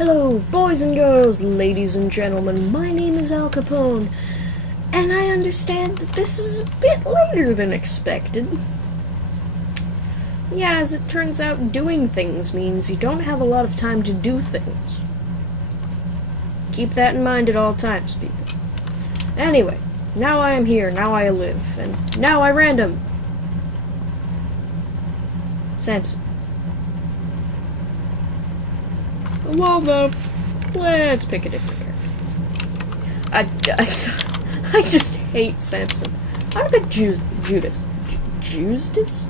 Hello, boys and girls, ladies and gentlemen, my name is Al Capone, and I understand that this is a bit later than expected. Yeah, as it turns out, doing things means you don't have a lot of time to do things. Keep that in mind at all times, people. Anyway, now I am here, now I live, and now I random. Samson. Well, let's pick a different character. I just hate Samson. I'm gonna pick Judas. Judas?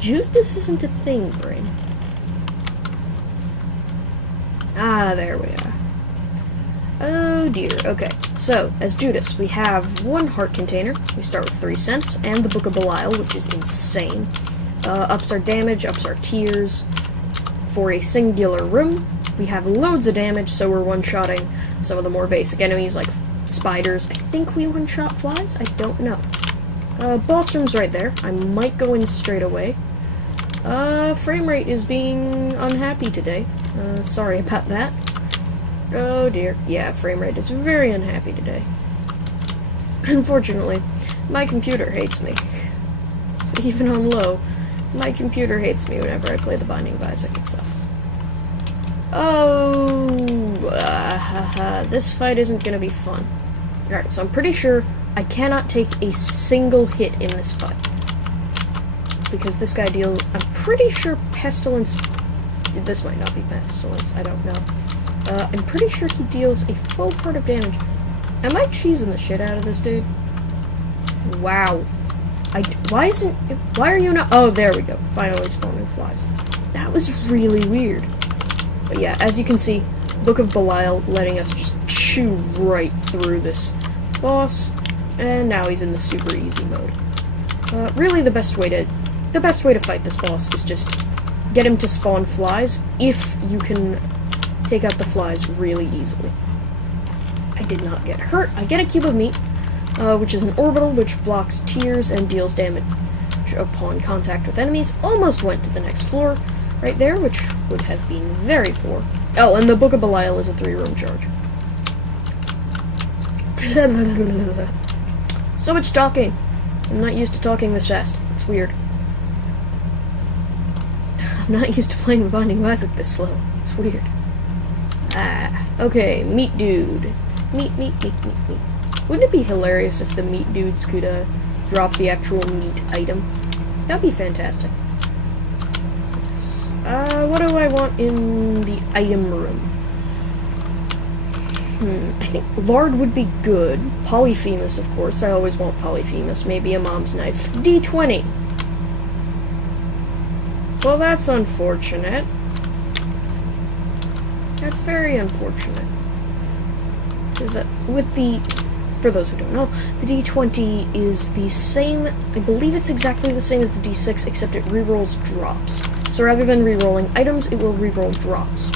Judas isn't a thing, brain. Ah, there we are. Oh dear, okay. So, as Judas, we have one heart container. We start with 3 cents, and the Book of Belial, which is insane. Ups our damage, ups our tiers. For a singular room, we have loads of damage, so we're one-shotting some of the more basic enemies, like spiders. I think we one-shot flies? I don't know. Boss room's right there. I might go in straight away. Frame rate is being unhappy today. Sorry about that. Oh dear. Yeah, frame rate is very unhappy today. Unfortunately, my computer hates me. So even on low, my computer hates me whenever I play The Binding of Isaac. It sucks. Oh, this fight isn't gonna be fun. Alright, so I'm pretty sure I cannot take a single hit in this fight. Because this guy deals, I'm pretty sure Pestilence, this might not be Pestilence, I don't know. I'm pretty sure he deals a full part of damage. Am I cheesing the shit out of this dude? Wow. Why are you not, oh, there we go. Finally spawning flies. That was really weird. But yeah, as you can see, Book of Belial letting us just chew right through this boss, and now he's in the super easy mode. Really the best way to fight this boss is just get him to spawn flies, if you can take out the flies really easily. I did not get hurt. I get a cube of meat, which is an orbital which blocks tiers and deals damage upon contact with enemies. Almost went to the next floor right there, which would have been very poor. Oh, and the Book of Belial is a 3-room charge. So much talking. I'm not used to talking this fast. It's weird. I'm not used to playing The Binding of Isaac this slow. It's weird. Okay, meat dude. Meat. Wouldn't it be hilarious if the meat dudes could, drop the actual meat item? That'd be fantastic. What do I want in the item room? I think lard would be good. Polyphemus, of course. I always want Polyphemus. Maybe a mom's knife. D20. Well, that's unfortunate. That's very unfortunate. Is that with the... For those who don't know, the D20 is the same, I believe it's exactly the same as the D6, except it rerolls drops. So rather than rerolling items, it will reroll drops.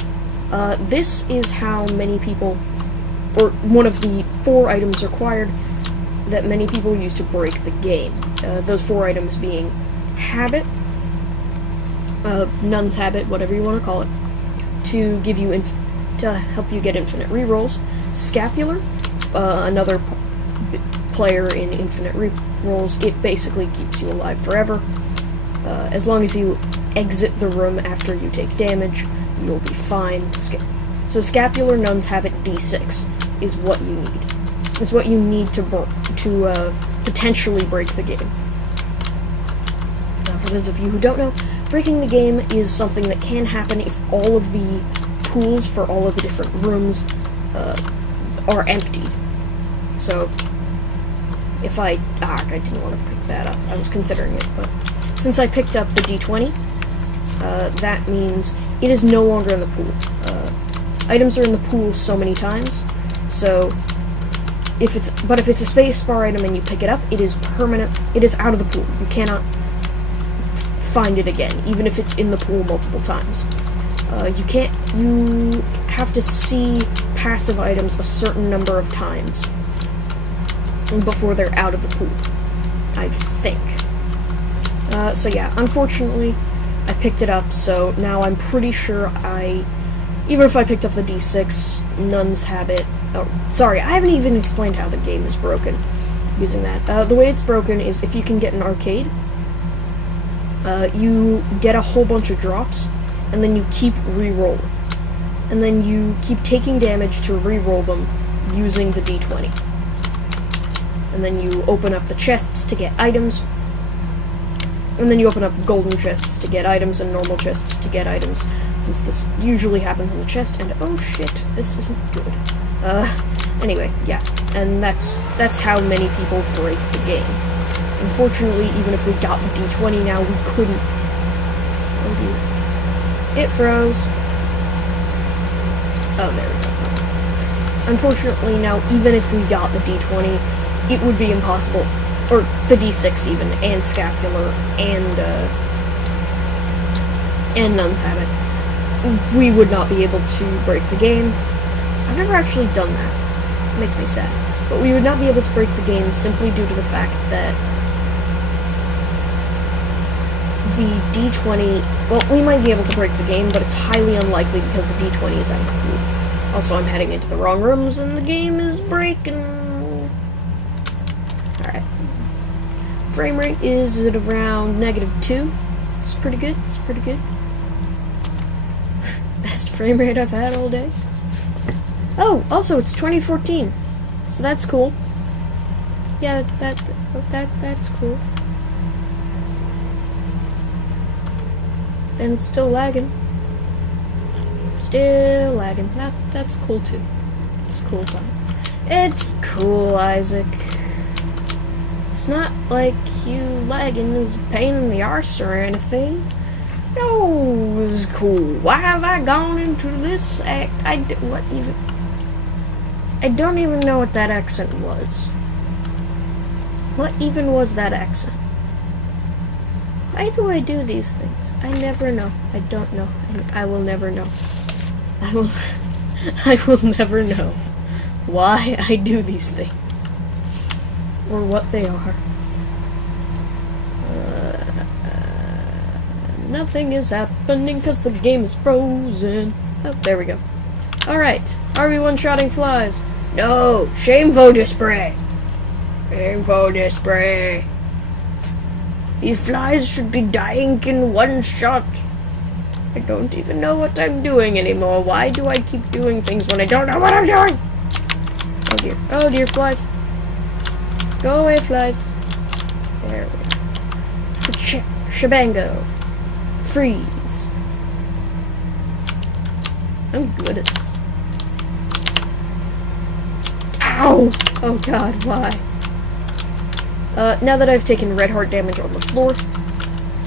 This is how many people, or one of the 4 items required that many people use to break the game. Those 4 items being Habit, Nun's Habit, whatever you want to call it, to give you, to help you get infinite rerolls, Scapular, another player in infinite rerolls. It basically keeps you alive forever. As long as you exit the room after you take damage, you'll be fine. So Scapular, Nun's Habit, D6 is what you need. Is what you need to potentially break the game. Now, for those of you who don't know, breaking the game is something that can happen if all of the pools for all of the different rooms are emptied. So, if I didn't want to pick that up. I was considering it, but since I picked up the D20, that means it is no longer in the pool. Items are in the pool so many times, so if it's a spacebar item and you pick it up, it is permanent. It is out of the pool. You cannot find it again, even if it's in the pool multiple times. You have to see passive items a certain number of times before they're out of the pool, I think. So yeah, unfortunately, I picked it up, so now I'm pretty sure I even if I picked up the D6, Nun's Habit... Oh, sorry, I haven't even explained how the game is broken using that. The way it's broken is if you can get an arcade, you get a whole bunch of drops, and then you keep re-rolling. And then you keep taking damage to re-roll them using the D20. And then you open up the chests to get items. And then you open up golden chests to get items and normal chests to get items, since this usually happens in the chest, and oh shit, this isn't good. Anyway, yeah, and that's how many people break the game. Unfortunately, even if we got the D20 now, we couldn't. Oh dear. It froze. Oh, there we go. Unfortunately now, even if we got the D20, it would be impossible. Or the D6 even, and Scapular, and Nun's Habit. We would not be able to break the game. I've never actually done that. It makes me sad. But we would not be able to break the game simply due to the fact that the D20... Well, we might be able to break the game, but it's highly unlikely because the D20 is out of the pool. Also, I'm heading into the wrong rooms and the game is breaking. Alright. Frame rate is at around -2. It's pretty good. It's pretty good. Best frame rate I've had all day. Oh, also it's 2014, so that's cool. Yeah, that's cool. Then it's still lagging. Still lagging. That's cool too. It's cool fun. It's cool, Isaac. It's not like you lagging is a pain in the arse or anything. No, it was cool. Why have I gone into this act? I don't even know what that accent was. What even was that accent? Why do I do these things? I never know. I don't know. And I will never know. I will never know why I do these things. Or what they are. Nothing is happening because the game is frozen. Oh, there we go. Alright. Are we one-shotting flies? No! Shameful display! Shameful display! These flies should be dying in one shot. I don't even know what I'm doing anymore. Why do I keep doing things when I don't know what I'm doing? Oh dear. Oh dear, flies. Go away, flies. There we go. Shabango. Freeze. I'm good at this. Ow! Oh god, why? Now that I've taken red heart damage on the floor,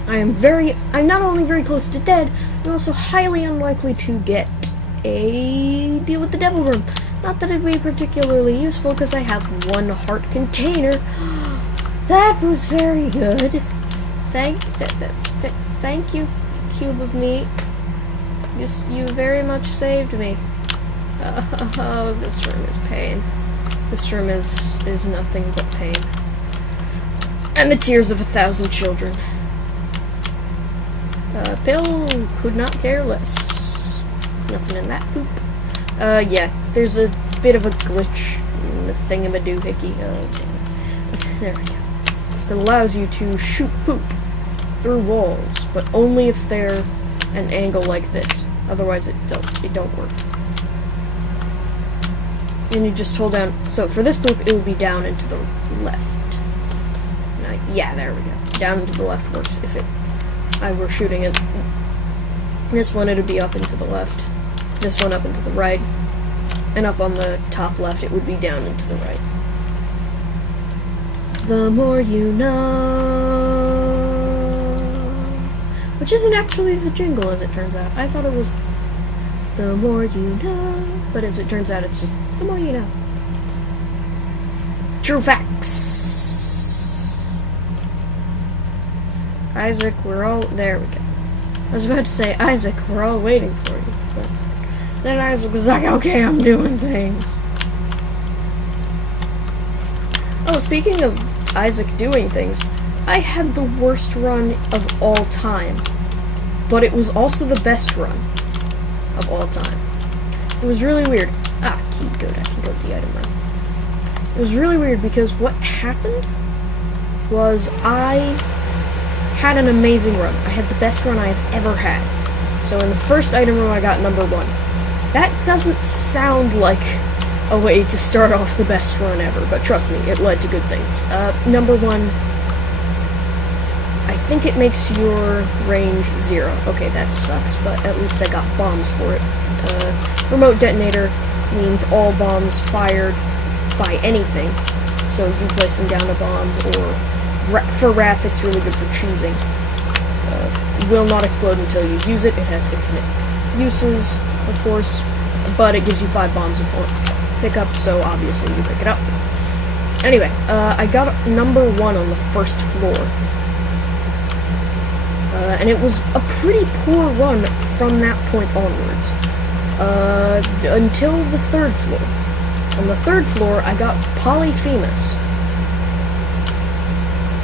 I'm not only very close to dead, I'm also highly unlikely to get a deal with the devil room. Not that it'd be particularly useful, because I have one heart container. That was very good. Thank you, cube of meat. You very much saved me. Oh, this room is pain. This room is nothing but pain. And the tears of 1,000 children. Pill could not care less. Nothing in that poop. Yeah, there's a bit of a glitch in the thingamadoohickey. There we go. That allows you to shoot poop through walls, but only if they're an angle like this. Otherwise, it don't work. And you just hold down. So for this poop, it will be down and to the left. Yeah, there we go. Down and to the left works. If I were shooting it, this one it'd be up and to the left. This one up and to the right. And up on the top left, it would be down and to the right. The more you know. Which isn't actually the jingle, as it turns out. I thought it was the more you know. But as it turns out, it's just the more you know. True facts. Isaac, we're all... There we go. I was about to say, Isaac, we're all waiting for you. But then Isaac was like, okay, I'm doing things. Oh, speaking of Isaac doing things, I had the worst run of all time. But it was also the best run of all time. It was really weird. Ah, key, good. I can go to the item room. It was really weird because what happened was I had an amazing run. I had the best run I have ever had. So in the first item room, I got number 1. That doesn't sound like a way to start off the best run ever, but trust me, it led to good things. Number 1, I think it makes your range 0. Okay, that sucks, but at least I got bombs for it. Remote detonator means all bombs fired by anything. So you placing down a bomb, or for Wrath, it's really good for cheesing. Will not explode until you use it. It has infinite uses, of course, but it gives you 5 bombs of pickup, so obviously you pick it up. Anyway, I got number 1 on the first floor. And it was a pretty poor run from that point onwards. Until the 3rd floor. On the 3rd floor, I got Polyphemus.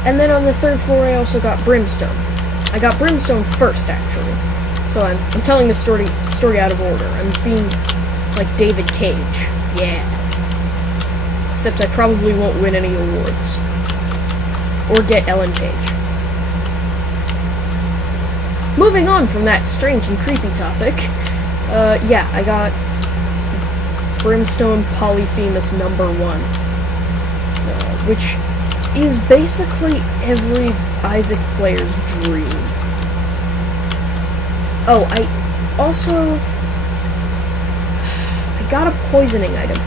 And then on the 3rd floor, I also got Brimstone. I got Brimstone first, actually. So I'm telling the story out of order. I'm being like David Cage. Yeah. Except I probably won't win any awards. Or get Ellen Page. Moving on from that strange and creepy topic, yeah, I got Brimstone Polyphemus number 1, which is basically every Isaac player's dream. Oh, I got a poisoning item.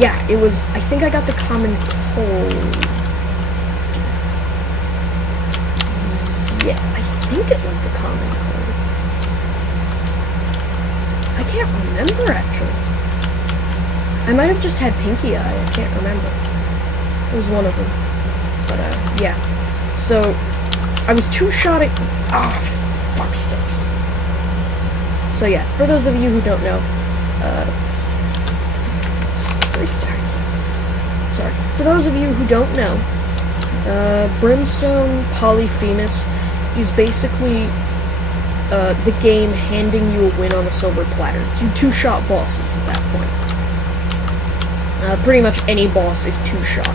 Yeah, it was, I think I got the common cold. Yeah, I think it was the common cold. I can't remember, actually. I might have just had pinky eye, I can't remember. It was one of them. But, yeah. So, I was two-shotting... Ah, fuck sticks. So, yeah, for those of you who don't know, let's restart. Sorry. For those of you who don't know, Brimstone Polyphemus is basically the game handing you a win on a silver platter. You two-shot bosses at that point. Pretty much any boss is two-shot.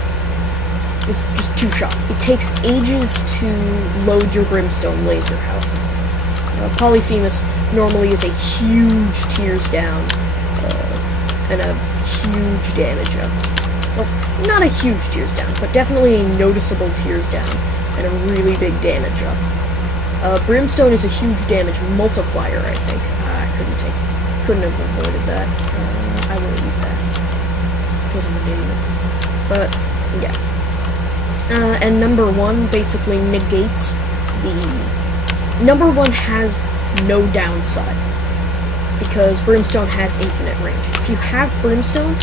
It's just 2 shots. It takes ages to load your Brimstone laser, however. Polyphemus normally is a huge tears down, and a huge damage up. Well, not a huge tears down, but definitely a noticeable tears down, and a really big damage up. Brimstone is a huge damage multiplier, I think. I couldn't have avoided that. I will eat that. Because I'm an idiot. But, yeah. And number 1 basically negates the... Number 1 has no downside, because Brimstone has infinite range. If you have Brimstone,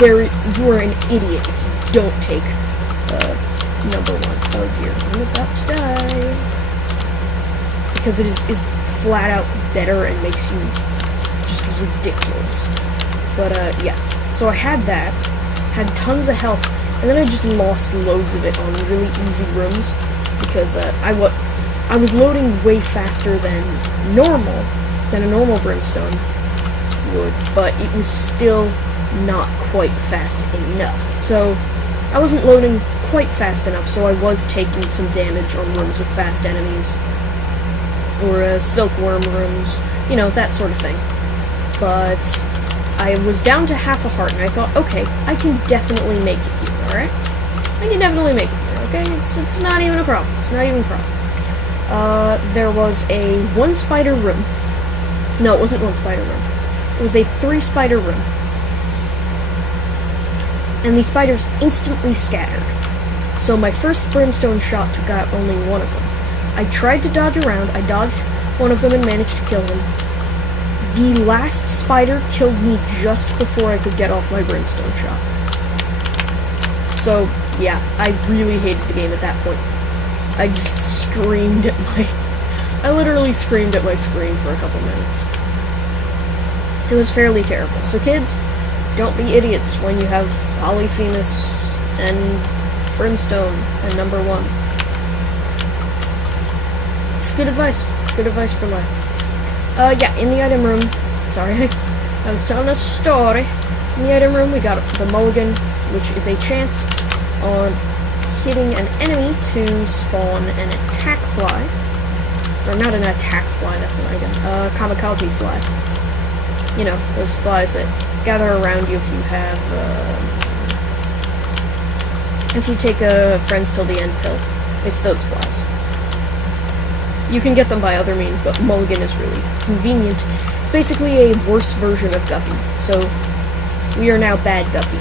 you are an idiot if you don't take number 1. Oh dear, I'm about to die. Because it is flat out better and makes you just ridiculous. But, yeah. So I had that, had tons of health, and then I just lost loads of it on really easy rooms, because I was loading way faster than a normal Brimstone would, but it was still not quite fast enough. So I wasn't loading quite fast enough, so I was taking some damage on rooms with fast enemies, or silkworm rooms, you know, that sort of thing. But I was down to half a heart, and I thought, okay, I can definitely make it here, alright? I can definitely make it here, okay? It's not even a problem. It's not even a problem. There was a 1 spider room. No, it wasn't 1 spider room. It was a 3 spider room. And the spiders instantly scattered. So my first Brimstone shot took out only 1 of them. I tried to dodge around, I dodged one of them and managed to kill him. The last spider killed me just before I could get off my Brimstone shot. So, yeah, I really hated the game at that point. I just screamed at I literally screamed at my screen for a couple minutes. It was fairly terrible. So kids, don't be idiots when you have Polyphemus and Brimstone and number 1. It's good advice. Good advice for life. Yeah, in the item room, sorry, I I was telling a story. In the item room, we got the mulligan, which is a chance on hitting an enemy to spawn an attack fly. Or not an attack fly, that's an item. Kamikaze fly. You know, those flies that gather around you if you have, if you take a friends till the end pill. It's those flies. You can get them by other means, but mulligan is really convenient. It's basically a worse version of Guppy, so we are now bad Guppy.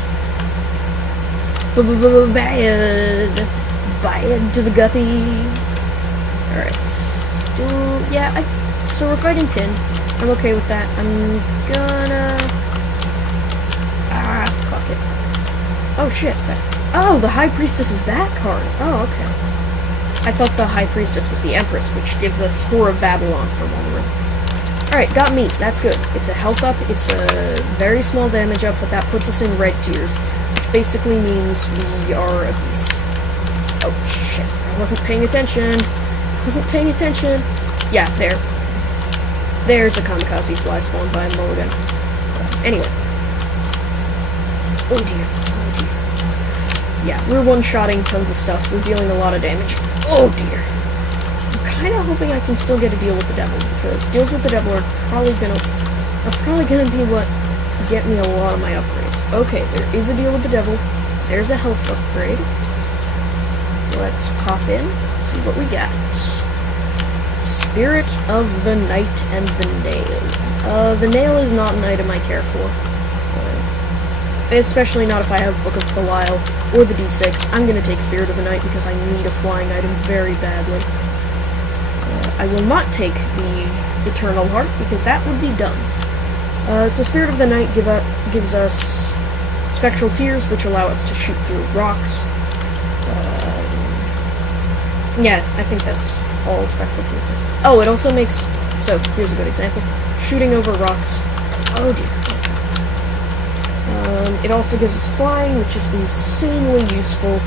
Bad to the Guppy. Alright. So we're fighting Pin. I'm okay with that. I'm gonna... fuck it. Oh shit. Oh, the High Priestess is that card. Oh, okay. I thought the High Priestess was the Empress, which gives us Whore of Babylon for 1 room. Alright, got meat. That's good. It's a health up. It's a very small damage up, but that puts us in red tiers, which basically means we are a beast. Oh, shit. I wasn't paying attention. Yeah, there. There's a kamikaze fly spawned by a mulligan. Anyway. Oh dear. Yeah, we're one-shotting tons of stuff. We're dealing a lot of damage. Oh dear. I'm kind of hoping I can still get a deal with the devil, because deals with the devil are probably gonna be what get me a lot of my upgrades. Okay, there is a deal with the devil. There's a health upgrade. So let's pop in, see what we got. Spirit of the Night and the Nail. The nail is not an item I care for. Especially not if I have Book of Belial or the D6. I'm going to take Spirit of the Night because I need a flying item very badly. I will not take the Eternal Heart because that would be dumb. So Spirit of the Night gives us Spectral Tears, which allow us to shoot through rocks. Yeah, I think that's all Spectral Tears does. Oh, it also makes... So, here's a good example. Shooting over rocks. Oh dear. It also gives us flying, which is insanely useful.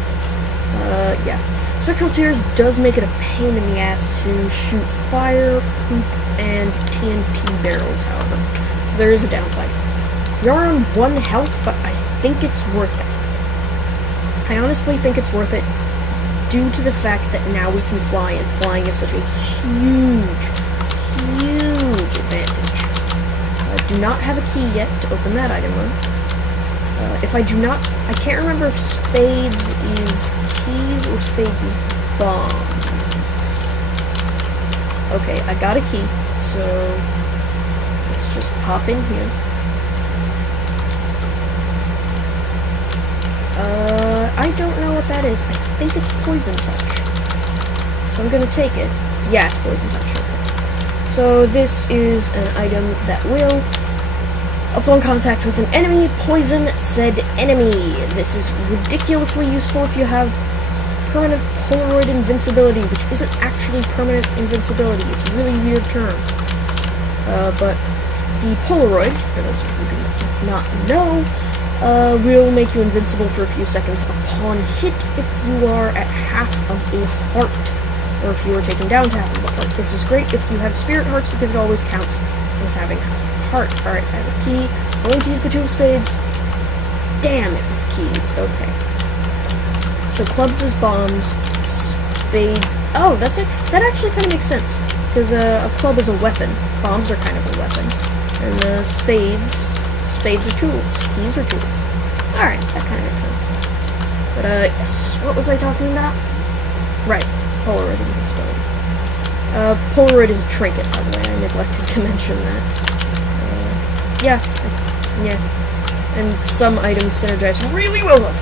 Yeah. Spectral Tears does make it a pain in the ass to shoot fire, poop, and TNT barrels, however. So there is a downside. You're on 1 health, but I think it's worth it. I honestly think it's worth it due to the fact that now we can fly, and flying is such a huge advantage. Do not have a key yet to open that item room. If I do not... I can't remember if spades is keys or spades is bombs. Okay, I got a key, so let's just pop in here. I don't know what that is. I think it's Poison Touch. So I'm gonna take it. Yeah, it's Poison Touch. Okay. So this is an item that will... Upon contact with an enemy, poison said enemy. This is ridiculously useful if you have permanent Polaroid invincibility, which isn't actually permanent invincibility. It's a really weird term. But the Polaroid, for those of you who do not know, will make you invincible for a few seconds upon hit if you are at half of a heart, or if you are taken down to half of a heart. This is great if you have spirit hearts because it always counts as having half of a heart. Alright, I have a key. I'm going to use the 2 of spades. Damn, it was keys. Okay. So clubs is bombs, spades... Oh, that actually kind of makes sense, because a club is a weapon. Bombs are kind of a weapon. And spades are tools. Keys are tools. Alright, that kind of makes sense. But, yes. What was I talking about? Right. Polaroid invincibility. Polaroid is a trinket, by the way. I neglected to mention that. Yeah. And some items synergize really well with...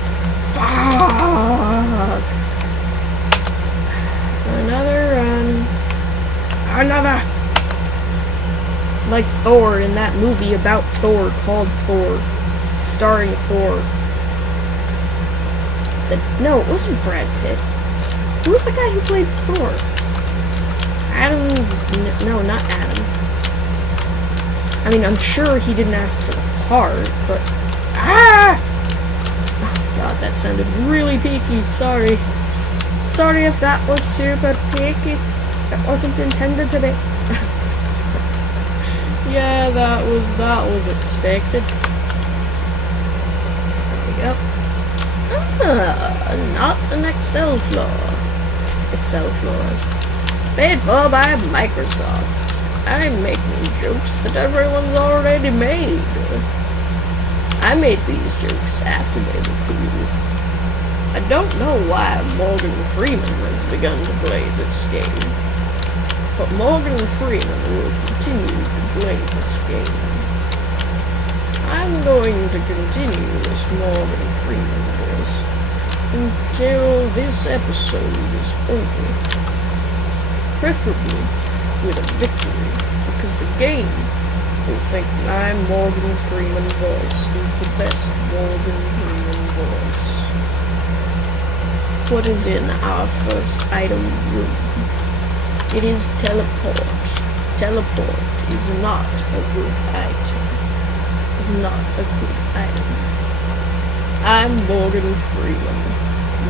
Fuck! Another run. Another! Like Thor in that movie about Thor called Thor. Starring Thor. No, it wasn't Brad Pitt. Who was the guy who played Thor? Adam... No, not Adam. I mean, I'm sure he didn't ask for the part, but... Ah! Oh god, that sounded really peaky. Sorry. Sorry if that was super peaky. It wasn't intended to be. Yeah, that was expected. There we go. Not an Excel flaw. Excel flaws. Paid for by Microsoft. I'm making jokes that everyone's already made. I made these jokes after they were cool. I don't know why Morgan Freeman has begun to play this game, but Morgan Freeman will continue to play this game. I'm going to continue this Morgan Freeman voice until this episode is over, preferably with a victory, because the game will think my Morgan Freeman voice is the best Morgan Freeman voice. What is in our first item room? It is teleport. Teleport is not a good item. Is not a good item. I'm Morgan Freeman.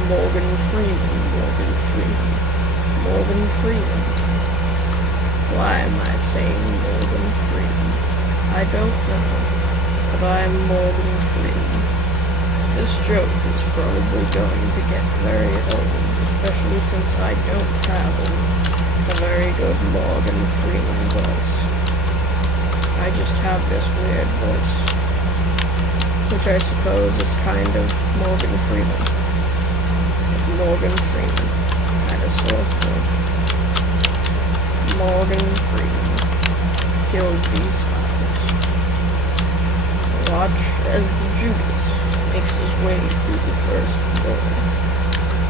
Morgan Freeman. Morgan Freeman. Morgan Freeman. Why am I saying Morgan Freeman? I don't know, but I'm Morgan Freeman. This joke is probably going to get very old, especially since I don't have a very good Morgan Freeman voice. I just have this weird voice, which I suppose is kind of Morgan Freeman. If Morgan Freeman had a sore throat. Morgan Freeman killed these fighters. Watch as the Judas makes his way through the first floor.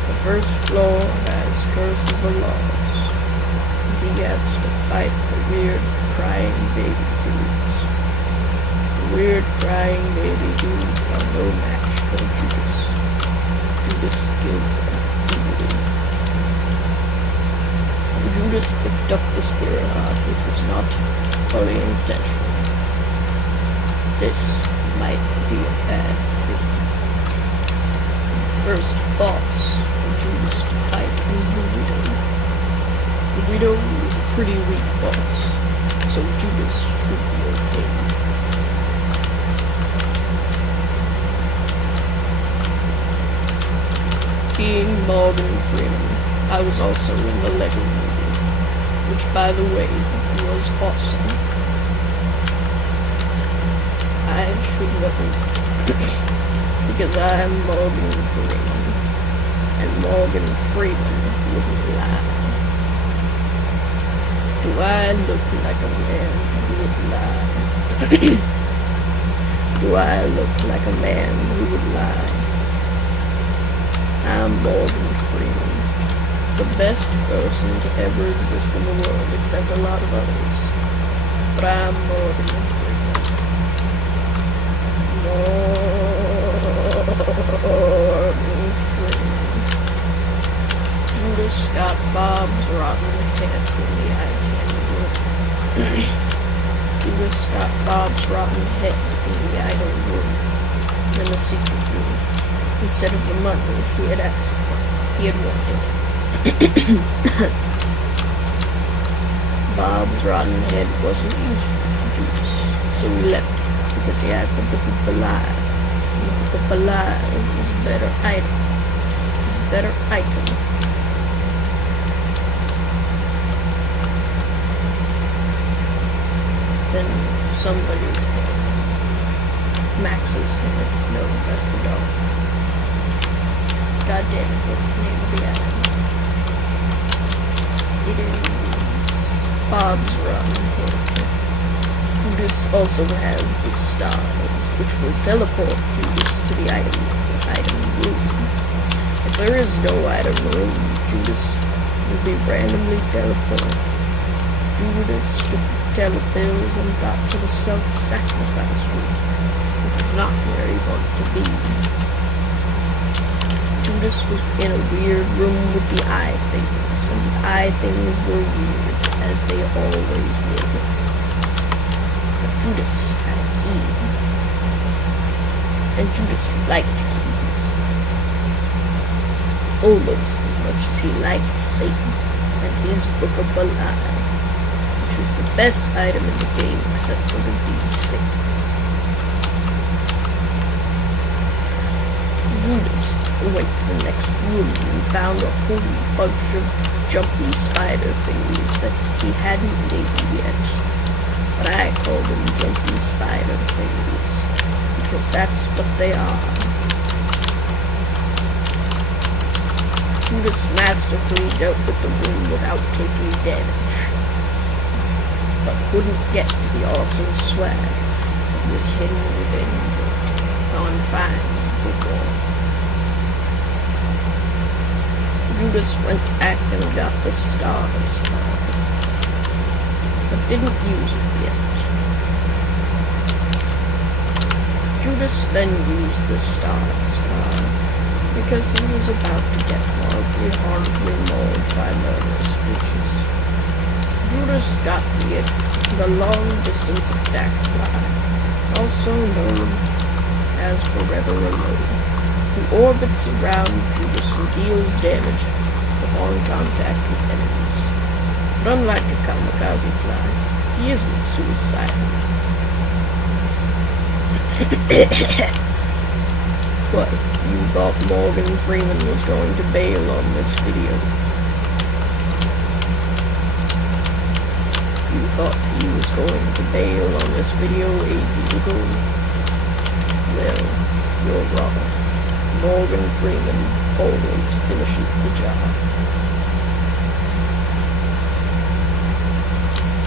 The first floor has Curse of the Laws. He has to fight the weird crying baby dudes. The weird crying baby dudes are no match for Judas. Judas kills them easily. Judas picked up the spirit heart, which was not fully intentional. This might be a bad thing. The first boss for Judas to fight is the Widow. The Widow is a pretty weak boss, so Judas should be okay. Being Morgan Freeman, I was also in the Lego movie, which, by the way, was awesome. I should know, because I'm Morgan Freeman, and Morgan Freeman wouldn't lie. Do I look like a man who would lie? Do I look like a man who would lie? I'm Morgan Freeman, the best person to ever exist in the world, except a lot of others. But I'm Morgan Freeman. Morgan Freeman. Judas got Bob's rotten head in the item room. Judas got Bob's rotten head in the item room, in the secret room. Instead of the money he had asked for, he had wanted. Bob's rotten head wasn't useful to Judas, so he left it because he had the Book alive. The Book alive was a better item. It was a better item. Than somebody's head. Max's head. No, that's the dog. God damn it, what's the name of the item? It is Bob's rotten head. Judas also has the stars, which will teleport Judas to the item room. If there is no item room, Judas will be randomly teleported. Judas took telepills and got to the self-sacrifice room, which is not where he wanted to be. Judas was in a weird room with the eye things, and the eye things were weird, as they always were. But Judas had a key, and Judas liked keys, almost as much as he liked Satan and his Book of Belial, which is the best item in the game except for the D6. Judas went to the next room and found a whole bunch of jumpy spider thingies that he hadn't made yet. But I call them jumpy spider thingies, because that's what they are. Judas masterfully dealt with the room without taking damage, but couldn't get to the awesome swag that was hidden within the confines of the wall. Judas went back and got the stars card, but didn't use it yet. Judas then used the stars card because he was about to get horribly mauled by murderous creatures. Judas got the long-distance attack fly, also known as Forever Alone, who orbits around Judas and deals damage upon contact with enemies. But unlike a kamikaze fly, he isn't suicidal. What, you thought Morgan Freeman was going to bail on this video? You thought he was going to bail on this video ages ago? Well, you're wrong. Morgan Freeman always finishes the job.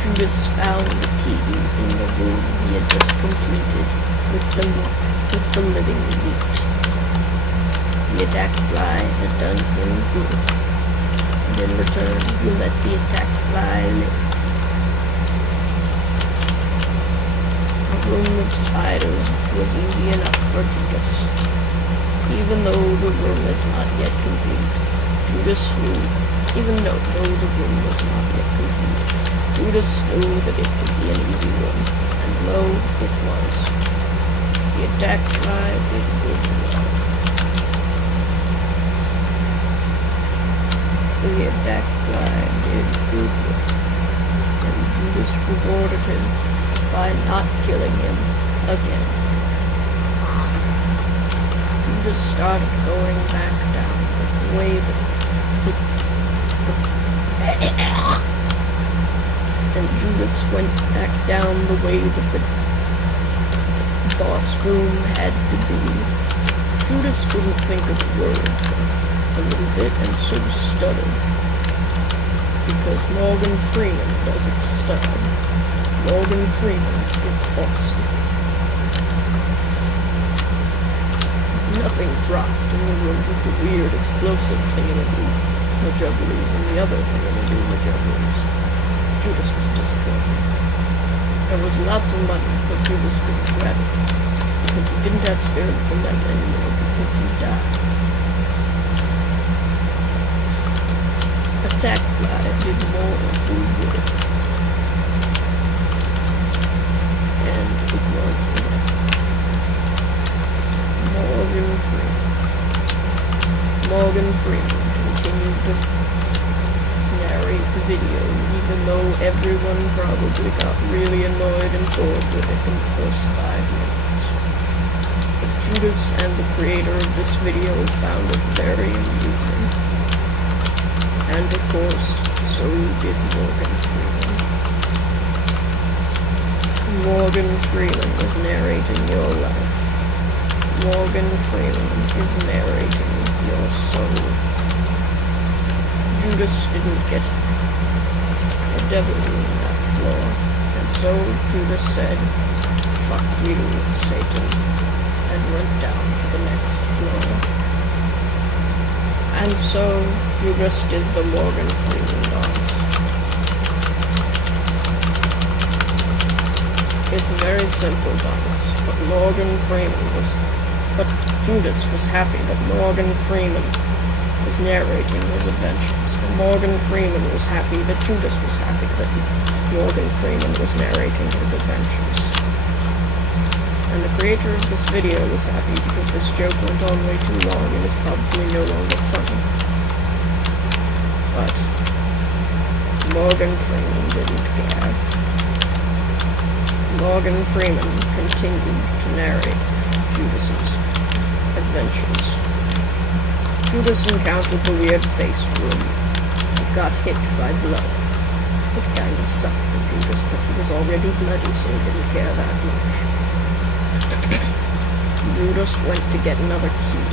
Judas found the key in the room he had just completed with the living meat. The attack fly had done him good, and in return he let the attack fly live. A room of spiders was easy enough for Judas. Even though the room is not yet complete, Judas knew, Judas knew that it would be an easy room, and lo, it was. The attack fly did good well. The attack fly did good work, and Judas rewarded him by not killing him again. Judas started going back down the way and Judas went back down the way that the boss room had to be. Judas couldn't think of a word for a little bit and so stuttered. Because Morgan Freeman doesn't stutter. Morgan Freeman is awesome. Nothing dropped in the room with the weird explosive thingamajigglies and the other thingamajigglies. Judas was disappointed. There was lots of money, but Judas couldn't grab it, because he didn't have spirit for them anymore, because he died. Attack fly did more than good, and it was enough. Morgan Freeman continued to narrate the video, even though everyone probably got really annoyed and bored with it in the first 5 minutes. But Judas and the creator of this video found it very amusing. And of course, so did Morgan Freeman. Morgan Freeman is narrating your life. Morgan Freeman is narrating your soul. Judas didn't get a devil in that floor, and so Judas said, "Fuck you, Satan," and went down to the next floor. And so Judas did the Morgan Freeman dance. It's a very simple dance, but Judas was happy that Morgan Freeman was narrating his adventures. And Morgan Freeman was happy that Judas was happy that Morgan Freeman was narrating his adventures. And the creator of this video was happy because this joke went on way too long and is probably no longer funny. But Morgan Freeman didn't care. Morgan Freeman continued to narrate Judas's adventures. Judas encountered the weird face room and got hit by blood. It kind of sucked for Judas, but he was already bloody, so he didn't care that much. Judas went to get another key.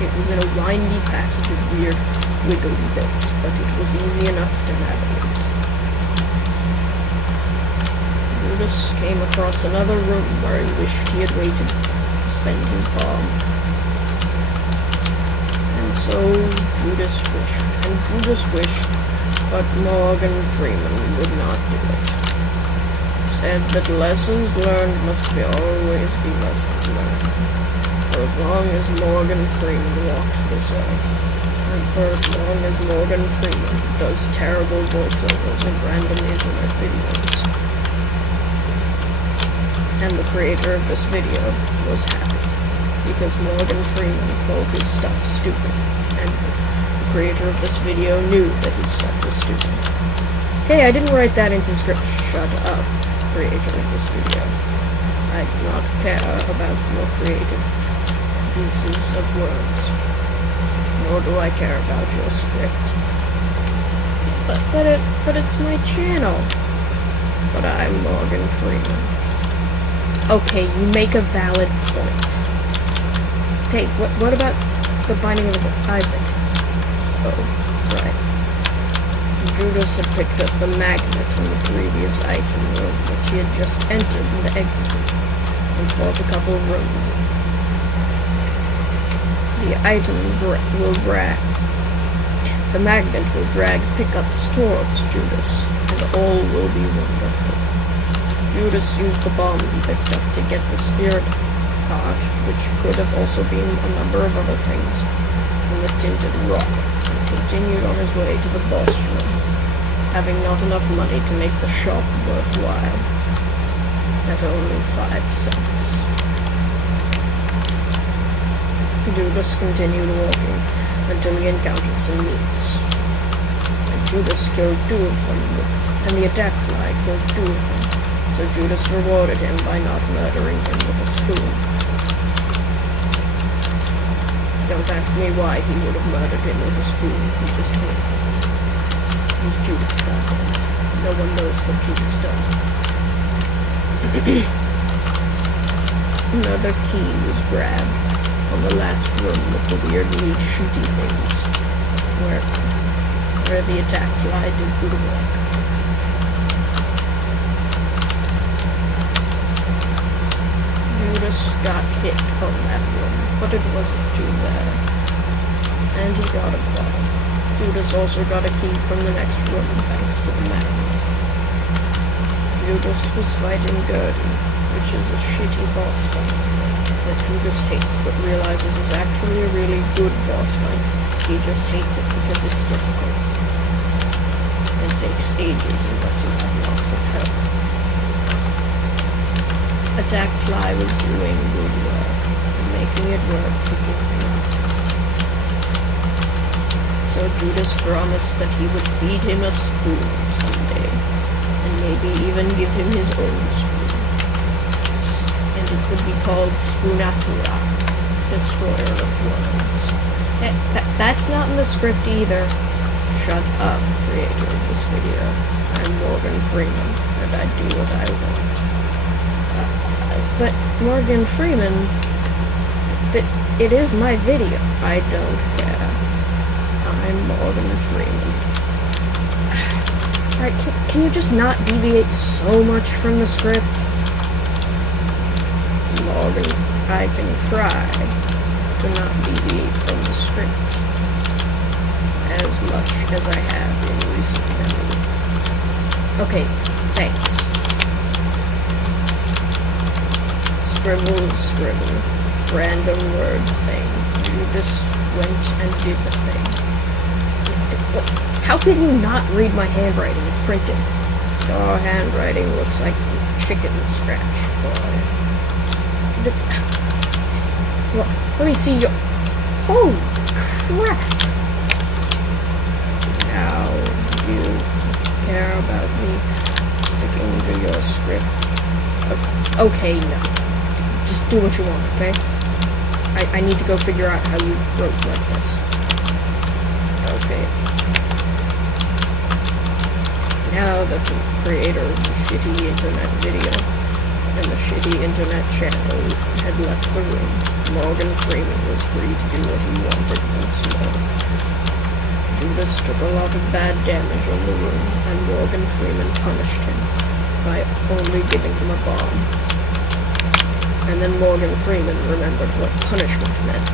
It was in a windy passage of weird, wiggly bits, but it was easy enough to navigate. Judas came across another room where he wished he had waited to spend his bomb. And so Judas wished, but Morgan Freeman would not do it. Said that lessons learned must always be lessons learned. For as long as Morgan Freeman walks this earth, and for as long as Morgan Freeman does terrible voiceovers and random internet videos. And the creator of this video was happy, because Morgan Freeman called his stuff stupid, and the creator of this video knew that his stuff was stupid. Hey, I didn't write that into the script. Shut up, creator of this video. I do not care about your creative uses of words, nor do I care about your script. But it's my channel. But I'm Morgan Freeman. Okay, you make a valid point. Okay, what about the Binding of Isaac? Oh, right. Judas had picked up the magnet in the previous item room, which he had just entered and exited, and fought a couple of rooms. The magnet will drag pickups towards Judas, and all will be wonderful. Judas used the bomb he picked up to get the spirit part, which could have also been a number of other things, from the tinted rock, and continued on his way to the boss room, having not enough money to make the shop worthwhile, at only 5 cents. Judas continued walking until he encountered some meats. And Judas killed 2 of them, and the attack fly killed 2 of them, so Judas rewarded him by not murdering him with a spoon. Don't ask me why he would have murdered him with a spoon, he just did. It was Judas that did it. No one knows what Judas does. Another key was grabbed on the last room with the weird meat shooty things, where the attack fly did good work. Judas got hit on that room, but it wasn't too bad, and he got a bomb. Judas also got a key from the next room thanks to the magnet. Judas was fighting Gertie, which is a shitty boss fight that Judas hates but realizes is actually a really good boss fight. He just hates it because it's difficult. It takes ages unless you have lots of health. Attack Fly was doing good work and making it worth picking him up. So Judas promised that he would feed him a spoon someday, and maybe even give him his own spoon. And it would be called Spoonatura, Destroyer of Worlds. That's not in the script either. Shut up, creator of this video. I'm Morgan Freeman, and I do what I want. But Morgan Freeman, it is my video. I don't care. I'm Morgan Freeman. Alright, can you just not deviate so much from the script? Morgan, I can try to not deviate from the script as much as I have in recent memory. Okay, thanks. Scribble, random word thing. Judas went and did the thing. How can you not read my handwriting? It's printed. Your handwriting looks like chicken scratch, boy. Well, let me see your... Holy crap! Now you care about me sticking to your script. Okay, no. Just do what you want, okay? I need to go figure out how you wrote like this. Okay. Now that the creator of the shitty internet video and the shitty internet channel had left the room, Morgan Freeman was free to do what he wanted once more. Judas took a lot of bad damage on the room, and Morgan Freeman punished him by only giving him a bomb. And then Morgan Freeman remembered what punishment meant.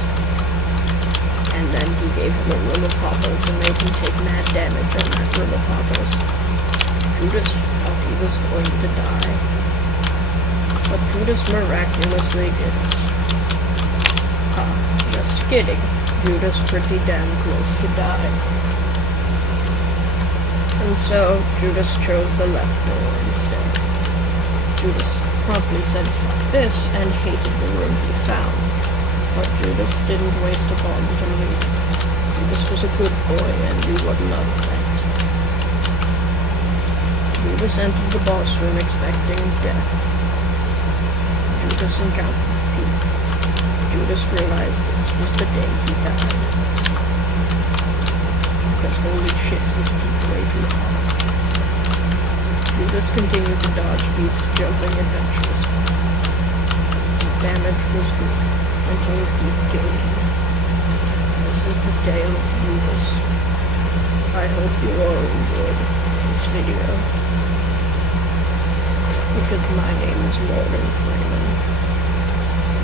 And then he gave him a room of hoppers and made him take mad damage on that room of hoppers. Judas thought he was going to die. But Judas miraculously didn't. Ha, just kidding. Judas pretty damn close to dying. And so, Judas chose the left door instead. Judas promptly said fuck this and hated the room he found. But Judas didn't waste a bomb to leave. Judas was a good boy and knew what love meant. Judas entered the boss room expecting death. Judas encountered Pete. Judas realized this was the day he died. Because holy shit, was Pete way too hard. Judas continued to dodge Pete's jumping adventures. The damage was good until Pete killed him. This is the tale of Judas. I hope you all enjoyed this video. Because my name is Morgan Freeman.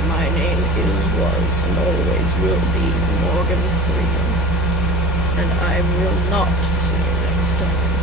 My name is, was, and always will be Morgan Freeman. And I will not see you next time.